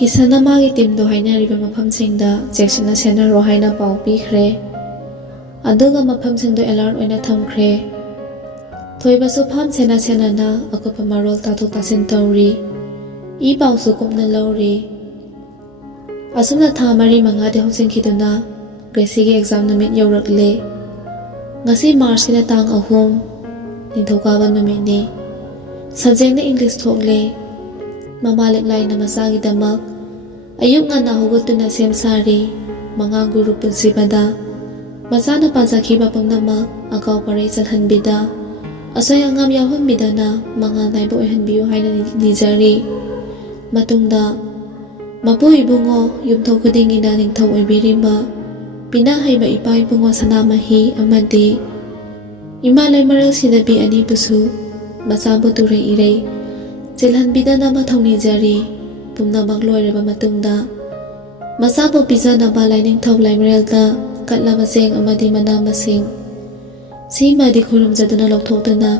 ꯀꯤꯁꯟꯅ ꯃꯥꯒꯤ ꯇꯤꯝꯗꯣ ꯍꯥꯏꯅꯔꯤꯕ ꯃꯐꯝꯁꯤꯡꯗ ꯆꯦꯛꯁꯤꯟꯅ ꯁꯦꯟꯅꯔꯣ ꯍꯥꯏꯅ ꯄꯥꯎ ꯄꯤꯈ꯭ꯔꯦ꯫ ꯑꯗꯨꯒ ꯃꯐꯝꯁꯤꯡꯗꯣ ꯑꯦꯂꯔꯠ ꯑꯣꯏꯅ ꯊꯝꯈ꯭ꯔꯦ꯫ ꯊꯣꯏꯕꯁꯨ ꯐꯥꯝ ꯁꯦꯟꯅ ꯑꯀꯨꯞꯄ ꯃꯔꯣꯜ ꯇꯥꯊꯣꯛ ꯇꯥꯁꯤꯟ ꯇꯧꯔꯤ꯫ ꯏ ꯄꯥꯎꯁꯨ ꯀꯨꯞꯅ ꯂꯧꯔꯤ꯫ ꯑꯁꯨꯝꯅ ꯊꯥ 4-5ꯗꯤ ꯍꯧꯖꯤꯟꯈꯤꯗꯨꯅ ꯒ꯭ꯔꯦꯁꯤꯒꯤ ꯑꯦꯛꯖꯥꯝ ꯅꯨꯃꯤꯠ ꯌꯧꯔꯛꯂꯦ꯫ ꯉꯁꯤ ꯃꯥꯔꯆꯀꯤꯅ ꯇꯥꯡ 3, ꯅꯤꯡꯊꯧꯀꯥꯕ ꯅꯨꯃꯤꯠꯅꯤ꯫ ꯁꯕꯖꯦꯛꯅ ꯏꯪꯂꯤꯁ ꯊꯣꯛꯂꯦ꯫ ꯃꯃꯥ ꯂꯤꯛꯂꯥꯏꯅ ꯃꯆꯥꯒꯤꯗꯃꯛ ꯑꯌꯨꯛ ꯉꯟꯅ ꯍꯧꯒꯠꯇꯨꯅ ꯁꯦꯝ ꯁꯥꯔꯤ꯫ ꯃꯉꯥ ꯒꯨꯔꯨ ꯄꯨꯟꯁꯤꯕꯗ ꯃꯆꯥꯅ ꯄꯥꯖꯈꯤꯕ ꯄꯨꯝꯅꯃꯛ ꯑꯀꯥꯎ ꯄꯔꯩ ꯆꯜꯍꯟꯕꯤꯗ ꯑꯁꯣꯏ ꯑꯉꯥꯝ ꯌꯥꯎꯍꯟꯕꯤꯗꯅ ꯃꯉꯥꯜ ꯅꯥꯏꯕ ꯑꯣꯏꯍꯟꯕꯤꯌꯨ ꯍꯥꯏꯅ ꯅꯤꯖꯔꯤ꯫ ꯃꯇꯨꯡꯗ ꯃꯄꯨ ꯏꯕꯨꯡꯉꯣ ꯌꯨꯝꯊꯣꯡ ꯈꯨꯗꯤꯡꯒꯤꯅ ꯅꯤꯡꯊꯧ ꯑꯣꯏꯕꯤꯔꯤꯕ ꯄꯤꯅꯍꯩꯕ ꯏꯄꯥ ꯏꯕꯨꯡꯉꯣ ꯁꯅꯥꯃꯍꯤ ꯑꯃꯗꯤ ꯏꯃꯥ ꯂꯩꯃꯔꯦꯜ ꯁꯤꯗꯕꯤ ꯑꯅꯤꯕꯨꯁꯨ ꯃꯆꯥꯕꯨ ꯇꯨꯔꯩ ꯏꯔꯩ ꯆꯦꯜꯍꯟꯕꯤꯗꯅꯕ ꯊꯧꯅꯤꯖꯔꯤ꯫ ꯄꯨꯝꯅꯃꯛ ꯂꯣꯏꯔꯕ ꯃꯇꯨꯡꯗ ꯃꯆꯥꯕꯨ ꯄꯤꯖꯅꯕ ꯂꯥꯏꯅꯤꯡꯊꯧ ꯂꯩꯃꯔꯦꯜꯗ ꯀꯠꯂꯕ ꯆꯦꯡ ꯑꯃꯗꯤ ꯃꯅꯥ ꯃꯁꯤꯡ ꯁꯤꯃꯗꯤ ꯈꯨꯔꯨꯝꯖꯗꯨꯅ ꯂꯧꯊꯣꯛꯇꯨꯅ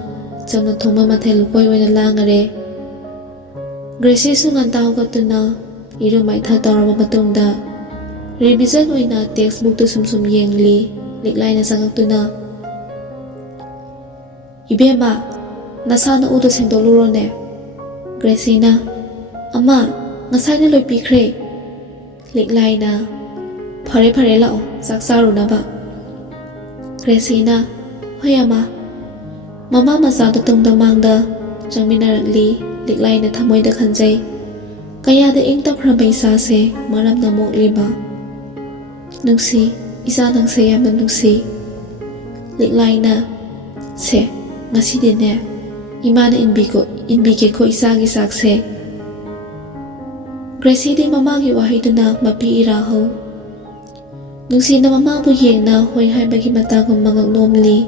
ꯆꯝꯅ ꯊꯣꯡꯕ ꯃꯊꯦꯜ ꯂꯨꯀꯣꯏ ꯑꯣꯏꯅ ꯂꯥꯡꯉꯔꯦ꯫ ꯒ꯭ꯔꯦꯁꯤꯁꯨ ꯉꯟꯇꯥ ꯍꯧꯒꯠꯇꯨꯅ ꯏꯔꯨ ꯃꯥꯏꯊ ꯇꯧꯔꯕ ꯃꯇꯨꯡꯗ ꯔꯤꯚꯤꯖꯟ ꯑꯣꯏꯅ ꯇꯦꯛꯁ ꯕꯨꯛꯇꯨ ꯁꯨꯝ ꯌꯦꯡꯂꯤ꯫ ꯂꯤꯛꯂꯥꯏꯅ ꯆꯪꯉꯛꯇꯨꯅ, "ꯏꯕꯦꯝꯃ, ꯅꯁꯥꯅ ꯎꯗꯨ ꯁꯦꯡꯗꯣꯛꯂꯨꯔꯣꯅꯦ." ꯒ꯭ꯔꯦꯁꯤꯅ, "ꯑꯃ, ꯉꯁꯥꯏꯅ ꯂꯣꯏꯄꯤꯈ꯭ꯔꯦ." ꯂꯤꯛꯂꯥꯏꯅ, "ꯐꯔꯦ ꯂꯥꯛꯑꯣ ꯆꯥꯛ ꯆꯥꯔꯨꯅꯕ." ꯒ꯭ꯔꯦꯁꯤꯅ, "ꯍꯣꯏ ꯑꯃ." ꯃꯃꯥ ꯃꯆꯥꯗꯨ ꯇꯨꯡꯗ ꯃꯥꯡꯗ ꯆꯪꯃꯤꯟꯅꯔꯛꯂꯤ꯫ ꯂꯤꯛꯂꯥꯏꯅ ꯊꯃꯣꯏꯗ ꯈꯟꯖꯩ, ꯀꯌꯥꯗ ꯏꯪ ꯇꯞꯈ꯭ꯔꯕ ꯏꯆꯥꯁꯦ ꯃꯔꯝꯅ ꯃꯣꯛꯂꯤꯕ ꯅꯨꯡꯁꯤ, ꯏꯆꯥ ꯅꯪꯁꯦ ꯌꯥꯝꯅ ꯅꯨꯡꯁꯤ꯫ ꯂꯤꯛꯂꯥꯏꯅ, "ꯁꯦ, ꯉꯁꯤꯗꯤꯅꯦ ꯏꯃꯥꯅ ꯏꯟꯕꯤꯒꯦꯀꯣ ꯏꯆꯥꯒꯤ ꯆꯥꯛꯁꯦ." ꯒ꯭ꯔꯦꯁꯤꯗꯤ ꯃꯃꯥꯒꯤ ꯋꯥꯍꯩꯗꯨꯅ ꯃꯄꯤ ꯏꯔꯥꯍꯧ ꯅꯨꯡꯁꯤꯅ ꯃꯃꯥꯕꯨ ꯌꯦꯡꯅ ꯍꯣꯏ ꯍꯥꯏꯕꯒꯤ ꯃꯇꯥꯒꯨꯝ ꯃꯉꯛ ꯅꯣꯝꯂꯤ꯫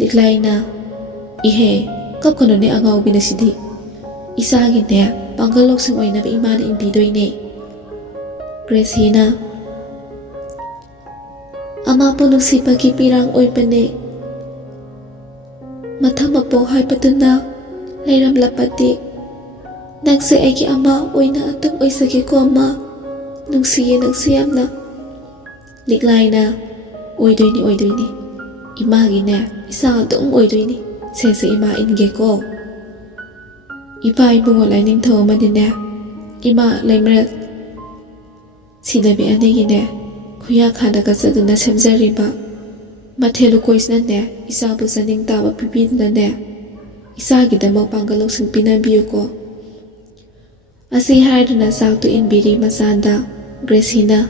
ꯂꯤꯛꯂꯥꯏꯅ, "ꯏꯍꯦ, ꯀꯞꯀꯅꯨꯅꯦ ꯑꯉꯥꯎꯕꯤꯅ ꯁꯤꯗꯤ. ꯏꯆꯥꯒꯤꯅꯦ ꯄꯥꯡꯒꯜ ꯂꯧꯁꯤꯡ ꯑꯣꯏꯅꯕ ꯏꯃꯥꯅ ꯏꯟꯕꯤꯗꯣꯏꯅꯦ." ꯒ꯭ꯔꯦꯁꯤꯅ, "ꯑꯃꯕꯨ ꯅꯨꯡꯁꯤꯕꯒꯤ ꯄꯤꯔꯥꯡ ꯑꯣꯏꯕꯅꯦ. ꯃꯊꯪ ꯃꯄꯣꯛ ꯍꯥꯏꯕꯗꯨꯅ ꯂꯩꯔꯝꯂꯕꯗꯤ ꯅꯪꯁꯦ ꯑꯩꯒꯤ ꯑꯃ ꯑꯣꯏꯅ ꯑꯗꯨꯝ ꯑꯣꯏꯖꯒꯦꯀꯣ ꯑꯃ. ꯅꯨꯡꯁꯤꯌꯦ ꯅꯪꯁꯦ ꯌꯥꯝꯅ." ꯂꯤꯛꯂꯥꯏꯅ, "ꯑꯣꯏꯗꯣꯏꯅꯤ. ꯏꯃꯥꯒꯤꯅꯦ ꯏꯆꯥ ꯑꯗꯨꯝ ꯑꯣꯏꯗꯣꯏꯅꯤ. ꯁꯦ ꯏꯃꯥ ꯏꯟꯒꯦꯀꯣ." ꯏꯄꯥ ꯏꯕꯨꯡꯉꯣ ꯂꯥꯏꯅꯤꯡꯊꯧ ꯑꯃꯗꯤꯅꯦ ꯏꯃꯥ ꯂꯩꯃꯔꯦꯜ ꯁꯤꯗꯕꯤ ꯑꯅꯤꯒꯤꯅꯦ ꯈꯨꯌꯥ ꯈꯥꯗ ꯀꯠꯆꯗꯨꯅ ꯁꯦꯝꯖꯔꯤꯕ ꯃꯊꯦꯜ ꯂꯨꯀꯣꯏꯁꯤꯅꯅꯦ ꯏꯆꯥꯕꯨ ꯆꯥꯅꯤꯡ ꯇꯥꯕ ꯄꯤꯕꯤꯗꯨꯅꯅꯦ ꯏꯆꯥꯒꯤꯗꯃꯛ ꯄꯥꯡꯒꯜ ꯂꯧꯁꯤꯡ ꯄꯤꯅꯕꯤꯌꯨꯀꯣ." ꯑꯁꯤ ꯍꯥꯏꯗꯨꯅ ꯆꯥꯛꯇꯨ ꯏꯟꯕꯤꯔꯤ ꯃꯆꯥꯗ꯫ ꯒ꯭ꯔꯦꯁꯤꯅ,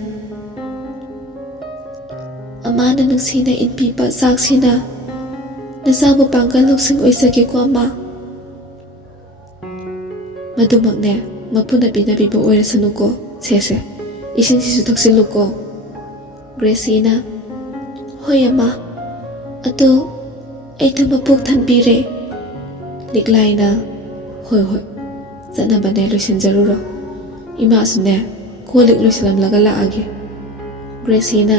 "ꯑꯃꯥꯅ ꯅꯨꯡꯁꯤꯅ ꯏꯟꯕꯤꯕ ꯆꯥꯛꯁꯤꯅ ꯅꯆꯥꯕꯨ ꯄꯥꯡꯒꯜ ꯂꯧꯁꯤꯡ ꯑꯣꯏꯖꯒꯦꯀꯣ ꯑꯃ." "ꯃꯗꯨꯃꯛꯅꯦ ꯃꯄꯨꯅ ꯄꯤꯅꯕꯤꯕ ꯑꯣꯏꯔꯁꯅꯨꯀꯣ. ꯁꯦ ꯏꯁꯤꯡꯁꯤꯁꯨ ꯊꯛꯆꯤꯜꯂꯨꯀꯣ." ꯒ꯭ꯔꯦꯁꯤꯅ, "ꯍꯣꯏ ꯑꯃ, ꯑꯗꯨ ꯑꯩꯗꯣ ꯃꯄꯨꯛ ꯊꯟꯕꯤꯔꯦ." ꯂꯤꯛꯂꯥꯏꯅ, "ꯍꯣꯏ, ꯆꯠꯅꯕꯅꯦ ꯂꯣꯏꯁꯤꯟꯖꯔꯨꯔꯣ. ꯏꯃꯥꯁꯨꯅꯦ ꯀꯣꯜ ꯂꯤꯛ ꯂꯣꯏꯁꯤꯜꯂꯝꯂꯒ ꯂꯥꯛꯑꯒꯦ." ꯒ꯭ꯔꯦꯁꯤꯅ,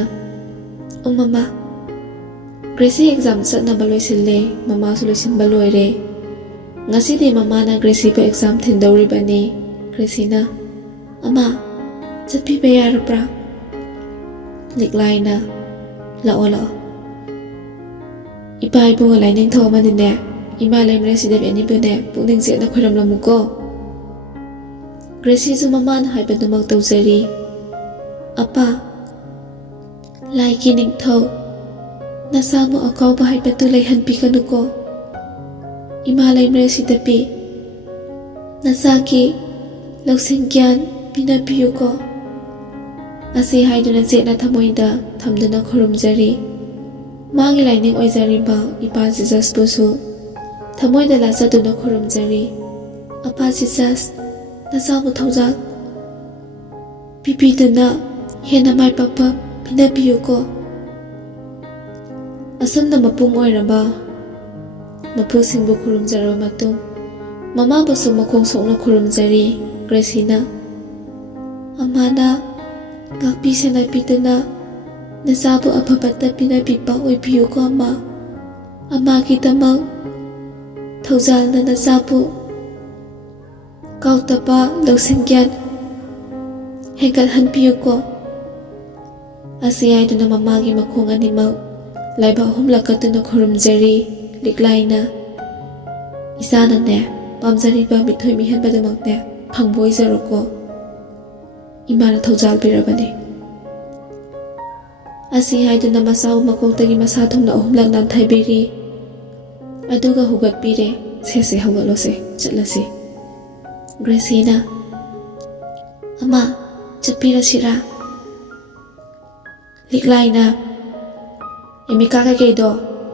"ꯃꯃꯥ." ꯒ꯭ꯔꯦꯁꯤ ꯑꯦꯛꯖꯥꯝ ꯆꯠꯅꯕ ꯂꯣꯏꯁꯤꯜꯂꯦ꯫ ꯃꯃꯥꯁꯨ ꯂꯣꯏꯁꯤꯟꯕ ꯂꯣꯏꯔꯦ꯫ ꯉꯁꯤꯗꯤ ꯃꯃꯥꯅ ꯒ꯭ꯔꯦꯁꯤꯕꯨ ꯑꯦꯛꯖꯥꯝ ꯊꯤꯟꯗꯧꯔꯤꯕꯅꯤ꯫ ꯒ꯭ꯔꯦꯁꯤꯅ, "ꯑꯃ, ꯆꯠꯄꯤꯕ ꯌꯥꯔꯕ꯭ꯔꯥ?" ꯂꯤꯛꯂꯥꯏꯅ, "ꯂꯥꯛꯑꯣ. ꯏꯄꯥ ꯏꯕꯨꯡꯉꯣ ꯂꯥꯏꯅꯤꯡꯊꯧ ꯑꯃꯗꯤꯅꯦ ꯏꯃꯥ ꯂꯩꯃꯔꯦꯜ ꯁꯤꯗꯕꯤ ꯑꯅꯤꯕꯨꯅꯦ ꯄꯨꯛꯅꯤꯡ ꯆꯦꯠꯅ ꯈꯣꯏꯔꯝꯂꯝꯃꯨꯀꯣ." ꯒ꯭ꯔꯦꯁꯤꯁꯨ ꯃꯃꯥꯅ ꯍꯥꯏꯕꯗꯨꯃꯛ ꯇꯧꯖꯔꯤ꯫ "ꯑꯄꯥ, ꯂꯥꯏꯒꯤ ꯅꯤꯡꯊꯧ, ꯅꯆꯥꯕꯨ ꯑꯀꯥꯎꯕ ꯍꯥꯏꯕꯗꯨ ꯂꯩꯍꯟꯕꯤꯒꯅꯨꯀꯣ. ꯏꯃꯥ ꯂꯩꯃꯔꯦꯜ ꯁꯤꯗꯕꯤ, ꯅꯆꯥꯒꯤ ꯂꯧꯁꯤꯡ ꯒ꯭ꯌꯥꯟ ꯄꯤꯅꯕꯤꯌꯨꯀꯣ." ꯑꯁꯤ ꯍꯥꯏꯗꯨꯅ ꯆꯦꯠꯅ ꯊꯃꯣꯏꯗ ꯊꯝꯗꯨꯅ ꯈꯨꯔꯨꯝꯖꯔꯤ꯫ ꯃꯥꯒꯤ ꯂꯥꯏꯅꯤꯡ ꯑꯣꯏꯖꯔꯤꯕ ꯏꯄꯥ ꯖꯤꯖꯁꯄꯨꯁꯨ ꯊꯃꯣꯏꯗ ꯂꯥꯠꯆꯗꯨꯅ ꯈꯨꯔꯨꯝꯖꯔꯤ꯫ "ꯑꯄꯥ ꯖꯤꯖꯁ, ꯅꯆꯥꯕꯨ ꯊꯧꯖꯥꯜ ꯄꯤꯕꯤꯗꯨꯅ ꯍꯦꯟꯅ ꯃꯥꯏ ꯄꯥꯛꯄ ꯄꯤꯅꯕꯤꯌꯨꯀꯣ." ꯑꯁꯨꯝꯅ ꯃꯄꯨꯡ ꯑꯣꯏꯔꯕ ꯃꯄꯨꯁꯤꯡꯕꯨ ꯈꯨꯔꯨꯝꯖꯔꯕ ꯃꯇꯨꯡ ꯃꯃꯥꯕꯨꯁꯨ ꯃꯈꯣꯡ ꯁꯣꯛꯅ ꯈꯨꯔꯨꯝꯖꯔꯤ꯫ ꯒ꯭ꯔꯦꯁꯤꯅ, "ꯑꯃꯥꯅ ꯉꯥꯛꯄꯤ ꯁꯦꯟꯅꯕꯤꯗꯨꯅ ꯅꯆꯥꯕꯨ ꯑꯐꯕꯇ ꯄꯤꯅꯕꯤꯕ ꯑꯣꯏꯕꯤꯌꯨꯀꯣ ꯑꯃ. ꯑꯃꯥꯒꯤꯗꯃꯛ ꯊꯧꯖꯥꯜꯅ ꯅꯆꯥꯕꯨ ꯀꯥꯎꯗꯕ ꯂꯧꯁꯤꯡ ꯒ꯭ꯌꯥꯟ ꯍꯦꯟꯒꯠꯍꯟꯕꯤꯌꯨꯀꯣ ꯑꯁꯤ ꯍꯥꯏꯗꯨꯅ ꯃꯃꯥꯒꯤ ꯃꯈꯣꯡ ꯑꯅꯤꯃꯛ ꯂꯥꯏꯕꯛ ꯑꯍꯨꯝꯂꯛ ꯀꯠꯇꯨꯅ ꯈꯨꯔꯨꯝꯖꯔꯤ ꯂꯤꯛꯂꯥꯏꯅ ꯏꯆꯥꯅꯅꯦ ꯄꯥꯝꯖꯔꯤꯕ ꯃꯤꯊꯣꯏ ꯃꯤꯍꯦꯟꯕꯗꯨꯃꯛꯅꯦ ꯐꯪꯕ ꯑꯣꯏꯖꯔꯣꯀꯣ ꯏꯃꯥꯅ ꯊꯧꯖꯥꯜ ꯄꯤꯔꯕꯅꯤ ꯑꯁꯤ ꯍꯥꯏꯗꯨꯅ ꯃꯆꯥꯕꯨ ꯃꯀꯣꯛꯇꯒꯤ ꯃꯁꯥ ꯊꯨꯡꯅ ꯑꯍꯨꯝꯂꯛ ꯅꯥꯟꯊꯕꯤꯔꯤ ꯑꯗꯨꯒ ꯍꯧꯒꯠꯄꯤꯔꯦ ꯁꯦ ꯍꯧꯒꯠꯂꯣꯁꯦ ꯆꯠꯂꯁꯤ ꯒ꯭ꯔꯦꯁꯤꯅ ꯑꯃ ꯆꯠꯄꯤꯔꯁꯤꯔꯥ ꯂꯤꯛꯂꯥꯏꯅ ꯑꯦꯃꯤꯀꯥ ꯀꯩꯀꯩꯗꯣ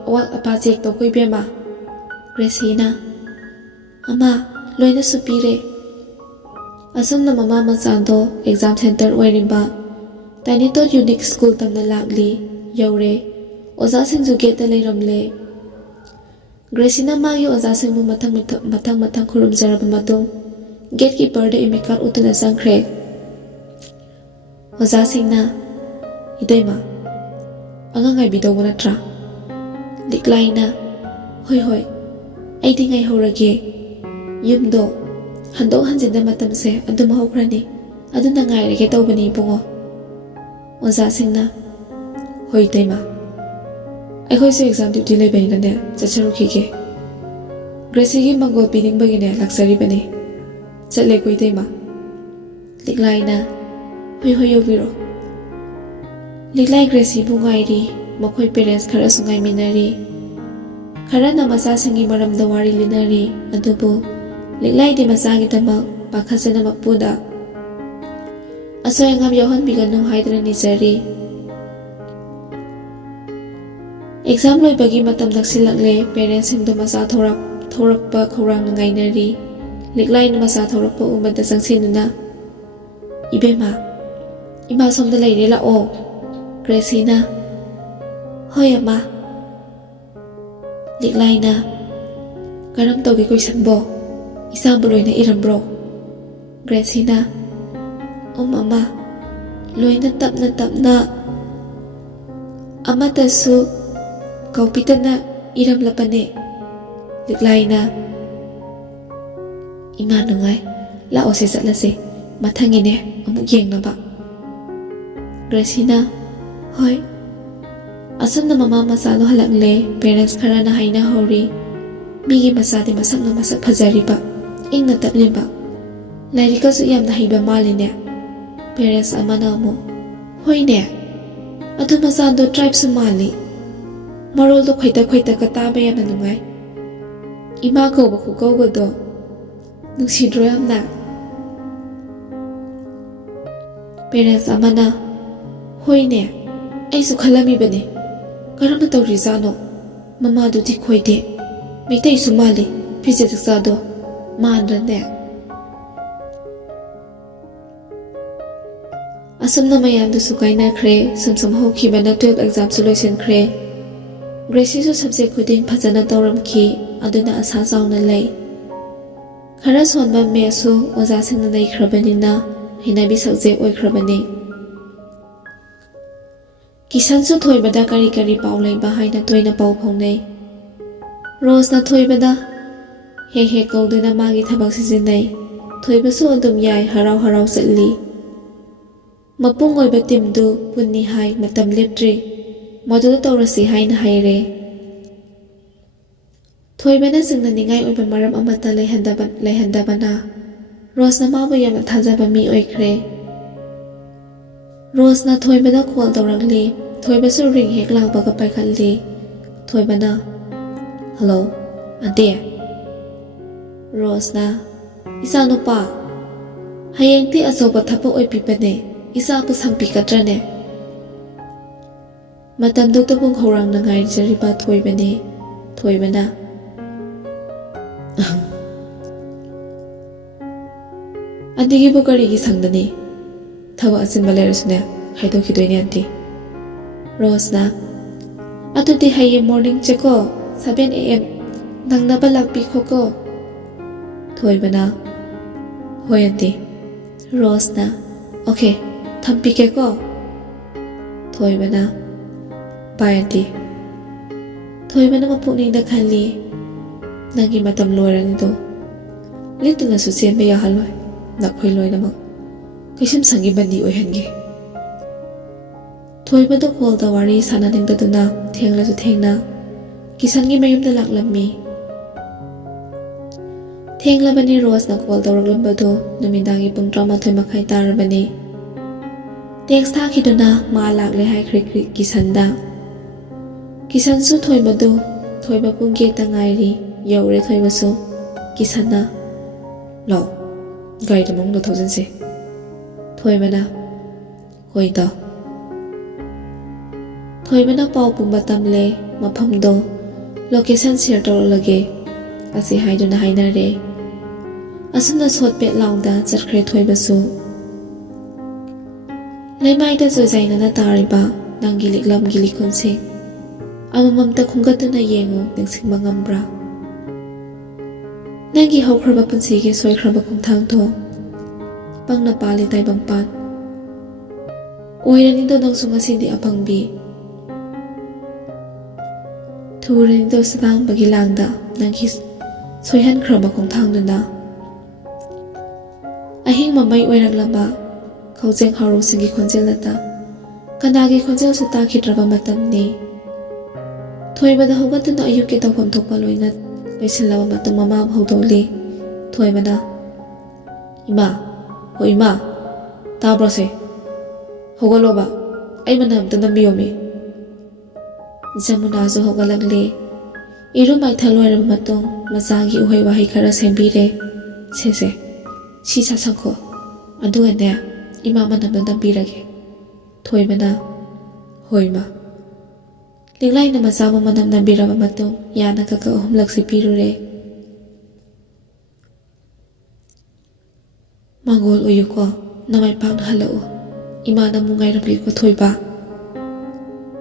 ꯑꯋꯥꯠ ꯑꯄꯥ ꯆꯦꯛ ꯇꯧꯀꯣ ꯏꯕꯦꯝꯃ ꯒ꯭ꯔꯦꯁꯤꯅ ꯑꯃ ꯂꯣꯏꯅꯁꯨ ꯄꯤꯔꯦ ꯑꯁꯨꯝꯅ ꯃꯃꯥ ꯃꯆꯥꯗꯣ ꯑꯦꯛꯖꯥꯝ ꯁꯦꯟꯇꯔ ꯑꯣꯏꯔꯤꯕ ꯇꯥꯏꯅꯤꯇꯣꯠ ꯌꯨꯅꯤꯛ ꯁ꯭ꯀꯨꯜ ꯇꯝꯅ ꯂꯥꯛꯂꯤ ꯌꯧꯔꯦ ꯑꯣꯖꯥꯁꯤꯡꯁꯨ ꯒꯦꯠꯇ ꯂꯩꯔꯝꯂꯦ ꯒ꯭ꯔꯦꯁꯤꯅ ꯃꯥꯒꯤ ꯑꯣꯖꯥꯁꯤꯡꯕꯨ ꯃꯊꯪ ꯈꯨꯔꯨꯝꯖꯔꯕ ꯃꯇꯨꯡ ꯒꯦꯠ ꯀꯤꯄꯔꯗ ꯑꯦꯗꯃꯤꯠ ꯀꯥꯔꯗ ꯎꯠꯇꯨꯅ ꯆꯪꯈ꯭ꯔꯦ ꯑꯣꯖꯥꯁꯤꯡꯅ ꯏꯇꯩꯃ ꯑꯉꯥꯡ ꯉꯥꯏꯕꯤꯗꯧꯕ ꯅꯠꯇ꯭ꯔꯥ ꯂꯤꯛꯂꯥꯏꯅ ꯍꯣꯏ ꯑꯩꯗꯤ ꯉꯥꯏꯍꯧꯔꯒꯦ ꯌꯨꯝꯗꯣ ꯍꯟꯗꯣꯛ ꯍꯟꯖꯤꯟꯗ ꯃꯇꯝꯁꯦ ꯑꯗꯨꯝ ꯍꯧꯈ꯭ꯔꯅꯤ ꯑꯗꯨꯅ ꯉꯥꯏꯔꯒꯦ ꯇꯧꯕꯅꯤ ꯏꯕꯨꯡꯉꯣ ꯑꯣꯖꯥꯁꯤꯡꯅ ꯍꯣꯏ ꯏꯇꯩꯃ ꯑꯩꯈꯣꯏꯁꯨ ꯑꯦꯛꯖꯥꯝ ꯗ꯭ꯌꯨꯇꯤ ꯂꯩꯕꯅꯤꯅꯅꯦ ꯆꯠꯆꯔꯨꯈꯤꯒꯦ ꯒ꯭ꯔꯦꯁꯤꯒꯤ ꯃꯪꯒꯣꯜ ꯄꯤꯅꯤꯡꯕꯒꯤꯅꯦ ꯂꯥꯛꯆꯔꯤꯕꯅꯤ ꯆꯠꯂꯦꯀꯣ ꯏꯇꯩꯃ ꯂꯤꯛꯂꯥꯏꯅ ꯍꯣꯏ ꯌꯧꯕꯤꯔꯣ ꯂꯤꯛꯂꯥꯏ ꯒ꯭ꯔꯦꯁꯤꯕꯨ ꯉꯥꯏꯔꯤ ꯃꯈꯣꯏ ꯄꯦꯔꯦꯟꯁ ꯈꯔꯁꯨ ꯉꯥꯏꯃꯤꯟꯅꯔꯤ ꯈꯔꯅ ꯃꯆꯥꯁꯤꯡꯒꯤ ꯃꯔꯝꯗ ꯋꯥꯔꯤ ꯂꯤꯅꯔꯤ ꯑꯗꯨꯕꯨ ꯂꯤꯛꯂꯥꯏꯗꯤ ꯃꯆꯥꯒꯤꯗꯃꯛ ꯄꯥꯈꯠꯆꯅ ꯃꯄꯨꯗ ꯑꯁꯣꯏ ꯑꯉꯥꯝ ꯌꯥꯎꯍꯟꯕꯤꯒꯅꯨ ꯍꯥꯏꯗꯨꯅ ꯅꯤꯖꯔꯤ ꯑꯦꯛꯖꯥꯝ ꯂꯣꯏꯕꯒꯤ ꯃꯇꯝ ꯅꯛꯁꯤꯜꯂꯛꯂꯦ ꯄꯦꯔꯦꯟꯁꯁꯤꯡꯗꯨ ꯃꯆꯥ ꯊꯧꯔꯛꯄ ꯈꯧꯔꯥꯡꯅ ꯉꯥꯏꯅꯔꯤ ꯂꯤꯛꯂꯥꯏꯅ ꯃꯆꯥ ꯊꯧꯔꯛꯄ ꯎꯕꯗ ꯆꯪꯁꯤꯟꯗꯨꯅ ꯏꯕꯦꯝꯃ ꯏꯃꯥ ꯁꯣꯝꯗ ꯂꯩꯔꯦ ꯂꯥꯛꯑꯣ ꯒ꯭ꯔꯦꯁꯤꯅ ꯍꯣꯏ ꯑꯃ ꯂꯤꯛꯂꯥꯏꯅ ꯀꯔꯝ ꯇꯧꯒꯦ ꯀꯣꯏꯁꯟꯕꯣ ꯏꯆꯥꯕꯨ ꯂꯣꯏꯅ ꯏꯔꯝꯕ꯭ꯔꯣ ꯒ꯭ꯔꯦꯁꯤꯅ ꯑꯃ ꯂꯣꯏꯅ ꯇꯞꯅ ꯑꯃꯇꯁꯨ ꯀꯥꯎꯄꯤꯗꯅ ꯏꯔꯝꯂꯕꯅꯦ ꯂꯤꯛꯂꯥꯏꯅ ꯏꯃꯥ ꯅꯨꯡꯉꯥꯏ ꯂꯥꯛꯑꯣꯁꯦ ꯆꯠꯂꯁꯦ ꯃꯊꯪꯒꯤꯅꯦ ꯑꯃꯨꯛ ꯌꯦꯡꯅꯕ ꯒ꯭ꯔꯦꯁꯤꯅ ꯍꯣꯏ ꯑꯁꯨꯝꯅ ꯃꯃꯥ ꯃꯆꯥꯗꯣ ꯍꯜꯂꯛꯂꯦ ꯄꯦꯔꯦꯟꯁ ꯈꯔꯅ ꯍꯥꯏꯅꯍꯧꯔꯤ ꯃꯤꯒꯤ ꯃꯆꯥꯗꯤ ꯃꯁꯛꯅ ꯃꯁꯛ ꯐꯖꯔꯤꯕ ꯏꯪꯅ ꯇꯞꯂꯤꯕ ꯂꯥꯏꯔꯤꯛꯀꯁꯨ ꯌꯥꯝꯅ ꯍꯩꯕ ꯃꯥꯜꯂꯤꯅꯦ ꯄꯦꯔꯦꯟꯁ ꯑꯃꯅ ꯑꯃꯨꯛ ꯍꯣꯏꯅꯦ ꯑꯗꯨ ꯃꯆꯥꯗꯣ ꯇ꯭ꯔꯥꯏꯕꯁꯨ ꯃꯥꯜꯂꯤ ꯃꯔꯣꯜꯗꯣ ꯈꯣꯏꯇꯛꯀ ꯇꯥꯕ ꯌꯥꯝꯅ ꯅꯨꯡꯉꯥꯏ ꯏꯃꯥ ꯀꯧꯕ ꯈꯨꯀꯧꯒꯗꯣ ꯅꯨꯡꯁꯤꯗ꯭ꯔꯣ ꯌꯥꯝꯅ ꯄꯦꯔꯦꯟꯁ ꯑꯃꯅ ꯍꯣꯏꯅꯦ ꯑꯩꯁꯨ ꯈꯜꯂꯝꯃꯤꯕꯅꯤ ꯀꯔꯝꯅ ꯇꯧꯔꯤꯖꯥꯠꯅꯣ ꯃꯃꯥꯗꯨꯗꯤ ꯈꯣꯏꯗꯦ ꯃꯩꯇꯩꯁꯨ ꯃꯥꯜꯂꯤ ꯐꯤꯖꯦꯠ ꯆꯛꯆꯥꯗꯣ ꯃꯥꯟꯗ꯭ꯔꯅꯦ ꯑꯁꯨꯝꯅ ꯃꯌꯥꯝꯗꯨꯁꯨ ꯀꯥꯏꯅꯈ꯭ꯔꯦ ꯁꯨꯝ ꯍꯧꯈꯤꯕꯅ 12 ꯑꯦꯛꯖꯥꯝꯁꯨ ꯂꯣꯏꯁꯤꯟꯈ꯭ꯔꯦ ꯒ꯭ꯔꯦꯁꯤꯁꯨ ꯁꯕꯖꯦꯛ ꯈꯨꯗꯤꯡ ꯐꯖꯅ ꯇꯧꯔꯝꯈꯤ ꯑꯗꯨꯅ ꯑꯁꯥ ꯆꯥꯎꯅ ꯂꯩ ꯈꯔ ꯁꯣꯟꯕ ꯃꯦꯠꯁꯁꯨ ꯑꯣꯖꯥꯁꯤꯡꯅ ꯅꯩꯈ꯭ꯔꯕꯅꯤꯅ ꯍꯩꯅꯕꯤ ꯁꯕꯖꯦꯛ ꯑꯣꯏꯈ꯭ꯔꯕꯅꯤ ꯀꯤꯁꯟꯁꯨ ꯊꯣꯏꯕꯗ ꯀꯔꯤ ꯄꯥꯎ ꯂꯩꯕ ꯍꯥꯏꯅ ꯇꯣꯏꯅ ꯄꯥꯎ ꯐꯥꯎꯅꯩ ꯔꯣꯁꯅ ꯊꯣꯏꯕꯗ ꯍꯦꯛ ꯀꯧꯗꯨꯅ ꯃꯥꯒꯤ ꯊꯕꯛ ꯁꯤꯖꯤꯟꯅꯩ ꯊꯣꯏꯕꯁꯨ ꯑꯗꯨꯝ ꯌꯥꯏ ꯍꯔꯥꯎ ꯆꯠꯂꯤ ꯃꯄꯨꯡ ꯑꯣꯏꯕ ꯇꯤꯝꯗꯨ ꯄꯨꯟꯅꯤ ꯍꯥꯏ ꯃꯇꯝ ꯂꯦꯞꯇ꯭ꯔꯤ ꯃꯗꯨꯗ ꯇꯧꯔꯁꯤ ꯍꯥꯏꯅ ꯍꯥꯏꯔꯦ ꯊꯣꯏꯕꯅ ꯆꯤꯡꯅꯅꯤꯡꯉꯥꯏ ꯑꯣꯏꯕ ꯃꯔꯝ ꯑꯃꯠꯇ ꯂꯩꯍꯟꯗꯕꯅ ꯔꯣꯁꯅ ꯃꯥꯕꯨ ꯌꯥꯝꯅ ꯊꯥꯖꯕ ꯃꯤ ꯑꯣꯏꯈ꯭ꯔꯦ ꯔꯣꯁꯅ ꯊꯣꯏꯕꯗ ꯀꯣꯜ ꯇꯧꯔꯛꯂꯤ ꯊꯣꯏꯕꯁꯨ ꯔꯤꯡ ꯍꯦꯛ ꯂꯥꯛꯄꯒ ꯄꯥꯏꯈꯠꯂꯤ ꯊꯣꯏꯕꯅ ꯍꯜꯂꯣ ꯑꯟꯇꯤ ꯔꯣꯁꯅ ꯏꯆꯥꯅꯨꯄꯥ ꯍꯌꯦꯡꯗꯤ ꯑꯆꯧꯕ ꯊꯕꯛ ꯑꯣꯏꯕꯤꯕꯅꯦ ꯏꯆꯥꯕꯨ ꯁꯪꯕꯤꯒꯗ꯭ꯔꯅꯦ ꯃꯇꯝꯗꯨꯗꯕꯨ ꯈꯧꯔꯥꯡꯅ ꯉꯥꯏꯖꯔꯤꯕ ꯊꯣꯏꯕꯅ ꯑꯟꯇꯤꯒꯤꯕꯨ ꯀꯔꯤꯒꯤ ꯁꯪꯗꯅꯤ ꯊꯕꯛ ꯑꯆꯤꯟꯕ ꯂꯩꯔꯁꯨꯅꯦ ꯍꯥꯏꯗꯣꯛꯈꯤꯗꯣꯏꯅꯦ ꯑꯟꯇꯤ ꯔꯣꯁꯅ ꯑꯗꯨꯗꯤ ꯍꯌꯦꯡ ꯃꯣꯔꯅꯤꯡ ꯆꯦꯀꯣ 7 AM ꯅꯪꯅꯕ ꯂꯥꯛꯄꯤꯈꯣꯀꯣ ꯊꯣꯏꯕꯅ ꯍꯣꯏ ꯑꯟꯇꯤ ꯔꯣꯁꯅ ꯑꯣꯀꯦ ꯊꯝꯕꯤꯒꯦꯀꯣ ꯊꯣꯏꯕꯅ ꯕꯥꯏ ꯑꯟꯇꯤ ꯊꯣꯏꯕꯅ ꯃꯄꯨꯛꯅꯤꯡꯗ ꯈꯜꯂꯤ ꯅꯪꯒꯤ ꯃꯇꯝ ꯂꯣꯏꯔꯅꯤꯗꯣ ꯂꯤꯠꯇꯨꯅꯁꯨ ꯆꯦꯟꯕ ꯌꯥꯍꯜꯂꯣꯏ ꯅꯈꯣꯏ ꯂꯣꯏꯅꯃꯛ ꯀꯩꯁꯨꯝ ꯁꯪꯒꯤ ꯕꯟꯗꯤ ꯑꯣꯏꯍꯟꯒꯦ꯫ ꯊꯣꯏꯕꯗ ꯀꯣꯜꯗ ꯋꯥꯔꯤ ꯁꯥꯟꯅꯅꯤꯡꯗꯗꯨꯅ ꯊꯦꯡꯂꯁꯨ ꯊꯦꯡꯅ ꯀꯤꯁꯟꯒꯤ ꯃꯌꯨꯝꯗ ꯂꯥꯛꯂꯝꯃꯤ꯫ ꯊꯦꯡꯂꯕꯅꯤ ꯔꯣꯁꯅ ꯀꯣꯜ ꯇꯧꯔꯛꯂꯝꯕꯗꯨ ꯅꯨꯃꯤꯗꯥꯡꯒꯤ ꯄꯨꯡ 12:30 ꯇꯥꯔꯕꯅꯤ꯫ ꯇꯦꯛꯁ ꯊꯥꯈꯤꯗꯨꯅ ꯃꯥ ꯂꯥꯛꯂꯦ ꯍꯥꯏꯈ꯭ꯔꯦ ꯀꯤꯁꯟꯗ꯫ ꯀꯤꯁꯟꯁꯨ ꯊꯣꯏꯕ ꯄꯨꯡ ꯒꯦꯠꯇ ꯉꯥꯏꯔꯤ꯫ ꯌꯧꯔꯦ ꯊꯣꯏꯕꯁꯨ꯫ ꯀꯤꯁꯟꯅ ꯂꯥꯎ ꯒꯥꯔꯤꯗ ꯃꯅꯨꯡꯗ ꯊꯧꯖꯤꯟꯁꯦ꯫ ꯊꯣꯏꯕꯅ ꯍꯣꯏꯗ꯫ ꯊꯣꯏꯕꯅ ꯄꯥꯎ ꯄꯨꯝꯕ ꯇꯝꯂꯦ꯫ ꯃꯐꯝꯗꯣ ꯂꯣꯀꯦꯁꯟ ꯁꯦꯌꯔ ꯇꯧꯔꯛꯂꯒꯦ ꯑꯁꯤ ꯍꯥꯏꯗꯨꯅ ꯍꯥꯏꯅꯔꯦ꯫ ꯑꯁꯨꯝꯅ ꯁꯣꯠꯄꯦꯠ ꯂꯥꯎꯗ ꯆꯠꯈ꯭ꯔꯦ ꯊꯣꯏꯕꯁꯨ꯫ ꯂꯩꯃꯥꯏꯗ ꯆꯣꯏꯖꯥꯏꯅꯅ ꯇꯥꯔꯤꯕ ꯅꯪꯒꯤ ꯂꯤꯛꯂꯝꯒꯤ ꯂꯤꯈꯨꯟꯁꯤꯡ ꯑꯃꯃꯝꯇ ꯈꯨꯝꯒꯠꯇꯨꯅ ꯌꯦꯡꯉꯨ ꯅꯤꯡꯁꯤꯡꯕ ꯉꯝꯕ꯭ꯔꯥ? ꯅꯪꯒꯤ ꯍꯧꯈ꯭ꯔꯕ ꯄꯨꯟꯁꯤꯒꯤ ꯁꯣꯏꯈ꯭ꯔꯕ ꯈꯣꯡꯊꯥꯡꯗꯣ ꯄꯪꯅ ꯄꯥꯜꯂꯤ ꯇꯥꯏꯕꯪꯄꯥꯟ ꯑꯣꯏꯔꯅꯤꯗꯣ ꯅꯪꯁꯨ ꯉꯁꯤꯗꯤ ꯑꯄꯪꯕꯤ꯫ ꯊꯨꯔꯅꯤꯗꯣ ꯁꯇꯥꯡꯕꯒꯤ ꯂꯥꯡꯗ ꯅꯪꯒꯤ ꯁꯣꯏꯍꯟꯈ꯭ꯔꯕ ꯈꯣꯡꯊꯥꯡꯗꯨꯅ꯫ ꯑꯍꯤꯡ ꯃꯃꯩ ꯑꯣꯏꯔꯛꯂꯕ ꯈꯧꯖꯦꯡ ꯍꯥꯎꯔꯧꯁꯤꯡꯒꯤ ꯈꯣꯟꯖꯦꯜꯅꯇ ꯀꯅꯥꯒꯤ ꯈꯣꯟꯖꯦꯜꯁꯨ ꯇꯥꯈꯤꯗ꯭ꯔꯕ ꯃꯇꯝꯅꯤ꯫ ꯊꯣꯏꯕꯗ ꯍꯧꯒꯠꯇꯨꯅ ꯑꯌꯨꯛꯀꯤ ꯇꯧꯐꯝ ꯊꯣꯛꯄ ꯂꯣꯏꯁꯤꯜꯂꯕ ꯃꯇꯨꯡ ꯃꯃꯥꯕꯨ ꯍꯧꯗꯣꯛꯂꯤ꯫ ꯊꯣꯏꯕꯅ ꯏꯃꯥ, ꯍꯣꯏ ꯏꯃꯥ, ꯇꯥꯕ꯭ꯔꯣꯁꯦ? ꯍꯧꯒꯠꯂꯣꯕ, ꯑꯩ ꯃꯅꯝ ꯑꯝꯇ ꯅꯝꯕꯤꯌꯣꯃꯤ꯫ ꯖꯃꯨꯅꯥꯁꯨ ꯍꯧꯒꯠꯂꯛꯂꯤ꯫ ꯏꯔꯨ ꯃꯥꯏꯊ ꯂꯣꯏꯔꯕ ꯃꯇꯨꯡ ꯃꯆꯥꯒꯤ ꯎꯍꯩ ꯋꯥꯍꯩ ꯈꯔ ꯁꯦꯝꯕꯤꯔꯦ꯫ ꯁꯦ ꯁꯤ ꯆꯥꯁꯟꯈꯣ, ꯑꯗꯨꯒꯅꯦ ꯏꯃꯥ ꯃꯅꯝꯗꯣ ꯅꯝꯕꯤꯔꯒꯦ꯫ ꯊꯣꯏꯕꯅ ꯍꯣꯏ ꯏꯃꯥ꯫ ꯂꯤꯛꯂꯥꯏꯅ ꯃꯆꯥꯕꯨ ꯃꯅꯝ ꯅꯝꯕꯤꯔꯕ ꯃꯇꯨꯡ ꯌꯥꯅ ꯀꯛꯀꯛ 3 ꯄꯤꯔꯨꯔꯦ꯫ ꯃꯥꯡꯒꯣꯜ ꯎꯌꯨꯀꯣ, ꯅꯃꯥꯏ ꯄꯥꯛꯅ ꯍꯜꯂꯛꯎ, ꯏꯃꯥꯅ ꯑꯃꯨꯛ ꯉꯥꯏꯔꯝꯒꯦꯀꯣ ꯊꯣꯏꯕ꯫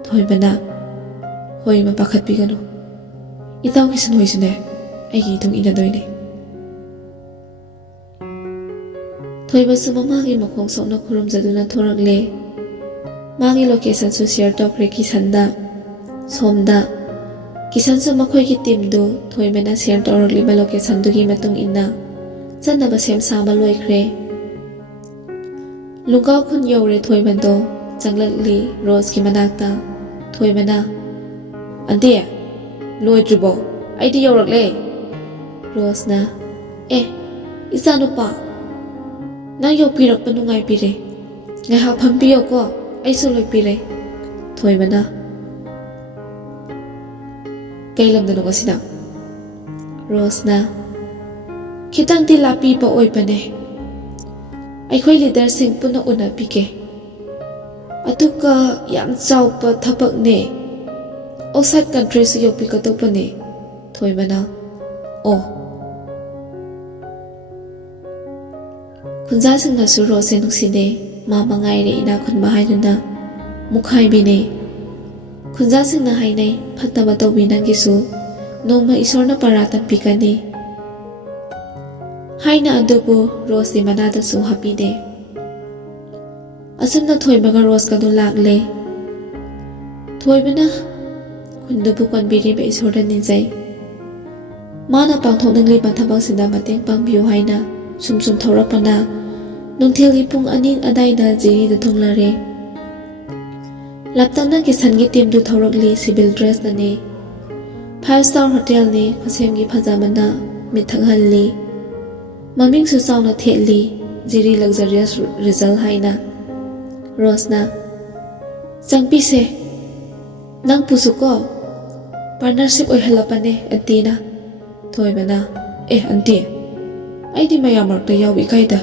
ꯊꯣꯏꯕꯅ ꯍꯣꯏ ꯏꯃꯥ, ꯄꯥꯈꯠꯄꯤꯒꯅꯨ, ꯏꯇꯥꯎ ꯀꯤꯁꯟ ꯍꯣꯏꯁꯨꯅꯦ ꯑꯩꯒꯤ ꯏꯇꯨꯡ ꯏꯟꯅꯗꯣꯏꯅꯦ꯫ ꯊꯣꯏꯕꯁꯨ ꯃꯃꯥꯒꯤ ꯃꯈꯣꯡ ꯁꯣꯛꯅ ꯈꯨꯔꯨꯝꯖꯗꯨꯅ ꯊꯣꯔꯛꯂꯦ꯫ ꯃꯥꯒꯤ ꯂꯣꯀꯦꯁꯟꯁꯨ ꯁꯦꯌꯔ ꯇꯧꯈ꯭ꯔꯦ ꯀꯤꯁꯟꯗ꯫ ꯁꯣꯝꯗ ꯀꯤꯁꯟꯁꯨ ꯃꯈꯣꯏꯒꯤ ꯇꯤꯝꯗꯨ ꯊꯣꯏꯕꯅ ꯁꯦꯌꯔ ꯇꯧꯔꯛꯂꯤꯕ ꯂꯣꯀꯦꯁꯟꯗꯨꯒꯤ ꯃꯇꯨꯡ ꯏꯟꯅ ꯆꯠꯅꯕ ꯁꯦꯝ ꯁꯥꯕ ꯂꯣꯏꯈ꯭ꯔꯦ꯫ ꯂꯨꯒꯥꯎ ꯈꯨꯟ ꯌꯧꯔꯦ ꯊꯣꯏꯕꯗꯣ ꯆꯪꯂꯛꯂꯤ ꯔꯣꯁꯀꯤ ꯃꯅꯥꯛꯇ꯫ ꯊꯣꯏꯕꯅ ꯑꯟꯇꯤ ꯂꯣꯏꯗ꯭ꯔꯤꯕꯣ? ꯑꯩꯗꯤ ꯌꯧꯔꯛꯂꯦ꯫ ꯔꯣꯁꯅ ꯏꯆꯥꯅꯨꯄꯥ, ꯅꯪ ꯌꯧꯕꯤꯔꯛꯄ ꯅꯨꯡꯉꯥꯏꯕꯤꯔꯦ, ꯉꯥꯏꯍꯥꯛ ꯐꯝꯕꯤꯌꯣꯀꯣ, ꯑꯩꯁꯨ ꯂꯣꯏꯕꯤꯔꯦ꯫ ꯊꯣꯏꯕꯅ ꯀꯩ ꯂꯝꯗꯅꯣ ꯉꯁꯤꯅ? ꯔꯣꯁꯅ ꯈꯤꯇꯪꯗꯤ ꯂꯥꯞꯄꯤꯕ ꯑꯣꯏꯕꯅꯦ, ꯑꯩꯈꯣꯏ ꯂꯤꯗꯔꯁꯤꯡ ꯄꯨꯟꯅ ꯎꯅꯕꯤꯒꯦ, ꯑꯗꯨꯒ ꯌꯥꯝ ꯆꯥꯎꯕ ꯊꯕꯛꯅꯦ, ꯑꯥꯎꯠꯁꯥꯏꯠ ꯀꯟꯇ꯭ꯔꯤꯁꯨ ꯌꯧꯕꯤꯒꯗꯧꯕꯅꯦ꯫ ꯊꯣꯏꯕꯅ ꯈꯨꯟꯖꯥꯁꯤꯡꯅꯁꯨ ꯔꯣꯁꯁꯦ ꯅꯨꯡꯁꯤꯅꯦ, ꯃꯥ ꯃꯉꯥꯏꯔꯦ ꯏꯅꯥꯛ ꯈꯨꯟꯕ ꯍꯥꯏꯗꯨꯅ ꯃꯨꯛꯈꯥꯏꯕꯤꯅꯦ꯫ ꯈꯨꯟꯖꯥꯁꯤꯡꯅ ꯍꯥꯏꯅꯩ ꯐꯠꯇꯕ ꯇꯧꯕꯤ ꯅꯪꯒꯤꯁꯨ ꯅꯣꯡꯃ ꯏꯁꯣꯔꯅ ꯄꯔꯥ ꯇꯝꯕꯤꯒꯅꯤ ꯍꯥꯏꯅ, ꯑꯗꯨꯕꯨ ꯔꯣꯁꯇꯤ ꯃꯅꯥꯗꯁꯨ ꯍꯥꯞꯄꯤꯗꯦ꯫ ꯑꯁꯨꯝꯅ ꯊꯣꯏꯕꯒ ꯔꯣꯁꯀꯗꯨ ꯂꯥꯛꯂꯦ꯫ ꯊꯣꯏꯕꯅ ꯈꯨꯟꯗꯨꯕꯨ ꯀꯟꯕꯤꯔꯤꯕ ꯏꯁꯣꯔꯗ ꯅꯤꯖꯩ, ꯃꯥꯅ ꯄꯥꯡꯊꯣꯛꯅꯤꯡꯂꯤꯕ ꯊꯕꯛꯁꯤꯗ ꯃꯇꯦꯡ ꯄꯥꯡꯕꯤꯌꯨ ꯍꯥꯏꯅ ꯁꯨꯝ ꯊꯧꯔꯛꯄꯅ ꯅꯨꯡꯊꯤꯜꯒꯤ ꯄꯨꯡ 2 ꯑꯗꯥꯏꯗ ꯖꯤꯔꯤꯗ ꯊꯨꯡꯂꯔꯦ꯫ ꯂꯞꯇꯛꯅ ꯀꯤꯁꯟꯒꯤ ꯇꯤꯝꯗꯨ ꯊꯧꯔꯛꯂꯤ ꯁꯤꯚꯤꯜ ꯗ꯭ꯔꯦꯁꯇꯅꯤ꯫ 5 ꯁ꯭ꯇꯥꯔ ꯍꯣꯇꯦꯜꯅꯤ, ꯈꯨꯠꯁꯦꯝꯒꯤ ꯐꯖꯕꯅ ꯃꯤꯠ ꯊꯛꯍꯜꯂꯤ꯫ ꯃꯃꯤꯡꯁꯨ ꯆꯥꯎꯅ ꯊꯦꯠꯂꯤ, ꯖꯤꯔꯤ ꯂꯛꯖꯔꯤꯌꯁ ꯔꯤꯖꯜ ꯍꯥꯏꯅ꯫ ꯔꯣꯁꯅ ꯆꯪꯕꯤꯁꯦ, ꯅꯪꯕꯨꯁꯨꯀꯣ ꯄꯥꯔꯠꯅꯔꯁꯤꯞ ꯑꯣꯏꯍꯜꯂꯕꯅꯦ ꯑꯟꯇꯤꯅ꯫ ꯊꯣꯏꯕꯅ ꯑꯟꯇꯤ, ꯑꯩꯗꯤ ꯃꯌꯥꯝ ꯃꯔꯛꯇ ꯌꯥꯎꯕ ꯏꯀꯥꯏꯗ,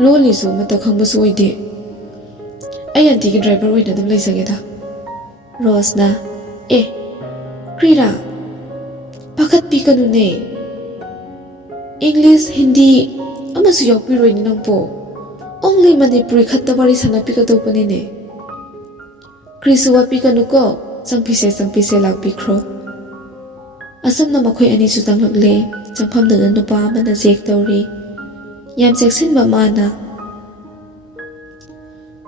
ꯂꯣꯜꯂꯤꯁꯨ ꯑꯃꯠꯇ ꯈꯪꯕꯁꯨ ꯑꯣꯏꯗꯦ, ꯑꯩ ꯑꯟꯇꯤꯒꯤ ꯗ꯭ꯔꯥꯏꯚꯔ ꯑꯣꯏꯅ ꯑꯗꯨꯝ ꯂꯩꯖꯒꯦꯗ꯫ ꯔꯣꯁꯅ ꯀ꯭ꯔꯤꯔꯥ, ꯄꯥꯈꯠꯄꯤꯒꯅꯨꯅꯦ, ꯏꯪꯂꯤꯁ ꯍꯤꯟꯗꯤ ꯑꯃꯁꯨ ꯌꯥꯎꯕꯤꯔꯣꯏꯅꯦ ꯅꯪꯕꯣ, ꯑꯣꯡꯂꯤ ꯃꯅꯤꯄꯨꯔꯤ ꯈꯛꯇ ꯋꯥꯔꯤ ꯁꯥꯟꯅꯕꯤꯒꯗꯧꯕꯅꯤꯅꯦ꯫ ꯀ꯭ꯔꯤꯁꯨ ꯋꯥꯕꯤꯒꯅꯨꯀꯣ, ꯆꯪꯕꯤꯁꯦ ꯂꯥꯛꯄꯤꯈ꯭ꯔꯣ꯫ ꯑꯁꯨꯝꯅ ꯃꯈꯣꯏ ꯑꯅꯤꯁꯨ ꯆꯪꯂꯛꯂꯦ꯫ ꯆꯪꯐꯝꯗꯨꯗ ꯅꯨꯄꯥ ꯑꯃꯅ ꯆꯦꯛ ꯇꯧꯔꯤ, ꯌꯥꯝ ꯆꯦꯛꯁꯤꯟꯕ ꯃꯥꯅ꯫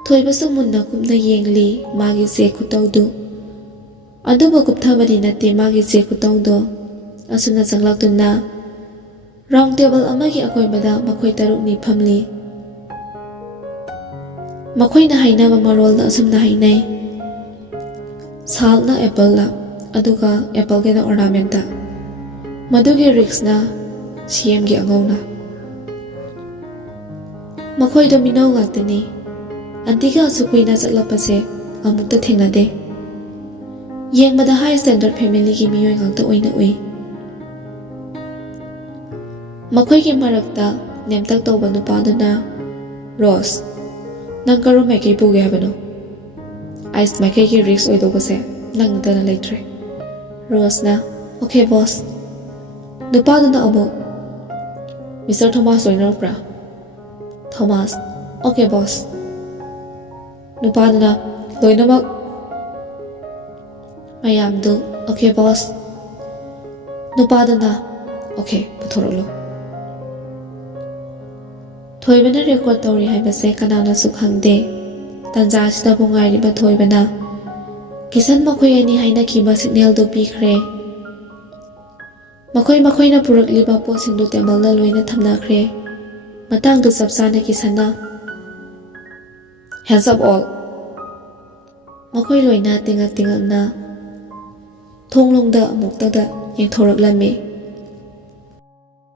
ꯊꯣꯏꯕꯁꯨ ꯃꯨꯟꯅ ꯀꯨꯞꯅ ꯌꯦꯡꯂꯤ ꯃꯥꯒꯤ ꯆꯦꯛ ꯈꯨꯇꯧꯗꯨ, ꯑꯗꯨꯕꯨ ꯀꯨꯞꯊꯕꯗꯤ ꯅꯠꯇꯦ ꯃꯥꯒꯤ ꯆꯦꯛ ꯈꯨꯇꯧꯗꯣ꯫ ꯑꯁꯨꯝꯅ ꯆꯪꯂꯛꯇꯨꯅ ꯔꯥꯎꯟ ꯇꯦꯕꯜ ꯑꯃꯒꯤ ꯑꯀꯣꯏꯕꯗ ꯃꯈꯣꯏ 5 ꯐꯝꯂꯤ꯫ ꯃꯈꯣꯏꯅ ꯍꯥꯏꯅꯕ ꯃꯔꯣꯜꯗ ꯑꯁꯨꯝꯅ ꯍꯥꯏꯅꯩ ꯁꯥꯜꯅ ꯑꯦꯄꯜꯗ ꯑꯗꯨꯒ ꯑꯦꯄꯜꯒꯤꯅ ꯑꯣꯔꯅꯥꯃꯦꯟꯇ ꯃꯗꯨꯒꯤ ꯔꯤꯛꯁꯅ ꯁꯤꯑꯦꯝꯒꯤ ꯑꯉꯧꯅ ꯃꯈꯣꯏꯗꯣ ꯃꯤꯅꯧ ꯉꯥꯛꯇꯅꯤ ꯑꯟꯇꯤꯒ ꯑꯁꯨꯛ ꯀꯨꯏꯅ ꯆꯠꯂꯛꯄꯁꯦ ꯑꯃꯨꯛꯇ ꯊꯦꯡꯅꯗꯦ ꯌꯦꯡꯕꯗ ꯍꯥꯏ ꯁ꯭ꯇꯦꯟꯗꯔꯗ ꯐꯦꯃꯤꯂꯤꯒꯤ ꯃꯤꯑꯣꯏ ꯉꯥꯛꯇ ꯑꯣꯏꯅ ꯎꯏ ꯃꯈꯣꯏꯒꯤ ꯃꯔꯛꯇ ꯅꯦꯝꯇꯛ ꯇꯧꯕ ꯅꯨꯄꯥꯗꯨꯅ ꯔꯣꯁ ꯅꯪ ꯀꯔꯝ ꯃꯥꯏꯀꯩ ꯄꯨꯒꯦ ꯍꯥꯏꯕꯅꯣ ꯑꯥꯏꯁ ꯃꯥꯏꯀꯩꯒꯤ ꯔꯤꯛꯁ ꯑꯣꯏꯗꯧꯕꯁꯦ ꯅꯪ ꯅꯠꯇꯅ ꯂꯩꯇ꯭ꯔꯦ ꯔꯣꯁꯅ ꯑꯣꯀꯦ ꯕꯣꯁ ꯅꯨꯄꯥꯗꯨꯅ ꯑꯃꯨꯛ ꯃꯤꯁꯇꯔ ꯊꯣꯃꯥꯁ ꯂꯣꯏꯅꯔꯛꯄ꯭ꯔꯥ ꯊꯣꯃꯥꯁ ꯑꯣꯀꯦ ꯕꯣꯁ ꯅꯨꯄꯥꯗꯨꯅ ꯂꯣꯏꯅꯃꯛ ꯃꯌꯥꯝꯗꯨ ꯑꯣꯀꯦ ꯕꯣꯁ ꯅꯨꯄꯥꯗꯨꯅ ꯑꯣꯀꯦ ꯄꯨꯊꯣꯔꯛꯂꯣ ꯊꯣꯏꯕꯅ ꯔꯦꯀꯣꯔꯗ ꯇꯧꯔꯤ ꯍꯥꯏꯕꯁꯦ ꯀꯅꯥꯅꯁꯨ ꯈꯪꯗꯦ ꯇꯟꯖꯥꯁꯤꯗꯕꯨ ꯉꯥꯏꯔꯤꯕ ꯊꯣꯏꯕꯅ ꯀꯤꯁꯟ ꯃꯈꯣꯏ ꯑꯅꯤ ꯍꯥꯏꯅꯈꯤꯕ ꯁꯤꯒꯅꯦꯜꯗꯨ ꯄꯤꯈ꯭ꯔꯦ ꯃꯈꯣꯏꯅ ꯄꯨꯔꯛꯂꯤꯕ ꯄꯣꯠꯁꯤꯡꯗꯨ ꯇꯦꯕꯜꯗ ꯂꯣꯏꯅ ꯊꯝꯅꯈ꯭ꯔꯦ ꯃꯇꯥꯡꯗꯨ ꯆꯞ ꯆꯥꯅ ꯀꯤꯁꯟꯅ ꯍꯦꯟꯁ ꯑꯞ ꯑꯣꯜ ꯃꯈꯣꯏ ꯂꯣꯏꯅ ꯇꯤꯡꯉꯛꯅ ꯊꯣꯡꯂꯣꯝꯗ ꯑꯃꯨꯛꯇꯗ ꯌꯦꯡꯊꯣꯔꯛꯂꯝꯃꯤ